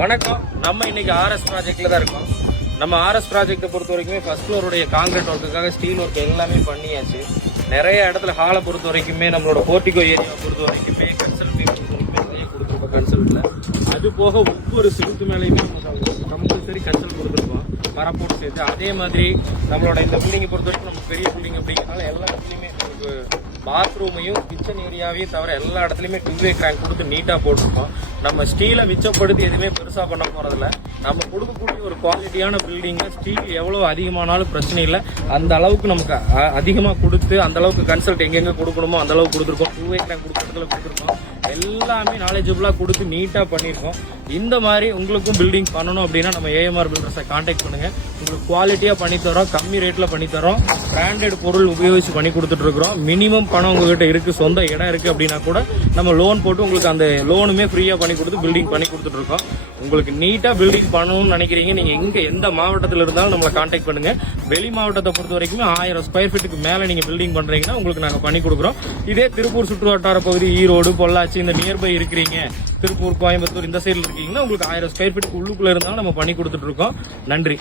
வணக்கம். நம்ம இன்னைக்கு ஆர்எஸ் ப்ராஜெக்ட்ல தான் இருக்கோம். நம்ம ஆர்எஸ் ப்ராஜெக்டை பொறுத்த வரைக்குமே ஃபர்ஸ்ட் ஃப்ளோருடைய காங்கிரீட் ஒர்க்குக்காக ஸ்டீல் ஒர்க் எல்லாமே பண்ணியாச்சு. நிறைய இடத்துல ஹாலை பொறுத்த வரைக்குமே நம்மளோட போர்ட்டிகோ ஏரியாவை பொறுத்த வரைக்குமே கன்சல்டிங் பொறுத்த வரைக்குமே நிறைய கொடுத்துருக்கோம் கன்சல்ட்ல. அது போக ஒவ்வொரு சிலுக்கு மேலேயுமே கம்பல்சரி கன்சல்ட் கொடுத்துருக்கோம் பரப்போட்டு சேர்த்து. அதே மாதிரி நம்மளோட இந்த பில்டிங்கை பொறுத்த வரைக்கும் நம்ம பெரிய பில்டிங் அப்படிங்கிறனால எல்லா இடத்துலையுமே நமக்கு பாத்ரூமையும் கிச்சன் ஏரியாவையும் தவிர எல்லா இடத்துலையுமே 2-way கிராங்க் கொடுத்து நீட்டாக போட்டிருக்கோம். நம்ம ஸ்டீலை மிச்சப்படுத்தி எதுவுமே பெருசாக பண்ண போகிறதில்ல. நம்ம கொடுக்கக்கூடிய ஒரு குவாலிட்டியான பில்டிங்கில் ஸ்டீல் எவ்வளோ அதிகமானாலும் பிரச்சனை இல்லை. அந்த அளவுக்கு நமக்கு அதிகமாக கொடுத்து அந்த அளவுக்கு கன்சல்ட் எங்கெங்கே கொடுக்கணுமோ அந்த அளவுக்கு கொடுத்துருக்கோம். 2-way கிராங்க் கொடுக்குறதுல கொடுத்துருக்கோம். எல்லாமே நாலேஜபிளாக கொடுத்து நீட்டாக பண்ணியிருக்கோம். இந்த மாதிரி உங்களுக்கும் பில்டிங் பண்ணணும் அப்படின்னா நம்ம ஏஎம்ஆர் பில்டர்ஸை கான்டாக்ட் பண்ணுங்கள். உங்களுக்கு குவாலிட்டியாக பண்ணித்தரோம், கம்மி ரேட்டில் பண்ணித்தரோம், பிராண்டட் பொருள் உபயோகித்து பண்ணி கொடுத்துட்ருக்குறோம். மினிமம் பணம் உங்ககிட்ட இருக்குது, சொந்த இடம் இருக்குது அப்படின்னா கூட நம்ம லோன் போட்டு உங்களுக்கு அந்த லோனுமே ஃப்ரீயாக பண்ணி கொடுத்து பில்டிங் பண்ணி கொடுத்துட்ருக்கோம். உங்களுக்கு நீட்டாக பில்டிங் பண்ணணும்னு நினைக்கிறீங்க, நீங்கள் எங்கே எந்த மாவட்டத்தில் இருந்தாலும் நம்மளை கான்டாக்ட் பண்ணுங்கள். வெளி மாவட்டத்தை பொறுத்த வரைக்கும் 1000 ஸ்கொயர் ஃபீட்டுக்கு மேலே நீங்கள் பில்டிங் பண்ணுறீங்கன்னா உங்களுக்கு நாங்கள் பண்ணி கொடுக்குறோம். இதே திருப்பூர் சுற்று வட்டார பகுதி, ஈரோடு, பொள்ளாச்சி இந்த நியர்பை இருக்கிறீங்க, திருப்பூர், கோயம்புத்தூர் இந்த சைடில் இருக்கீங்கன்னா உங்களுக்கு 1000 ஸ்கொயர் ஃபீட்டுக்கு உள்ளுக்குள்ளே இருந்தாலும் நம்ம பண்ணி கொடுத்துட்ருக்கோம். நன்றி.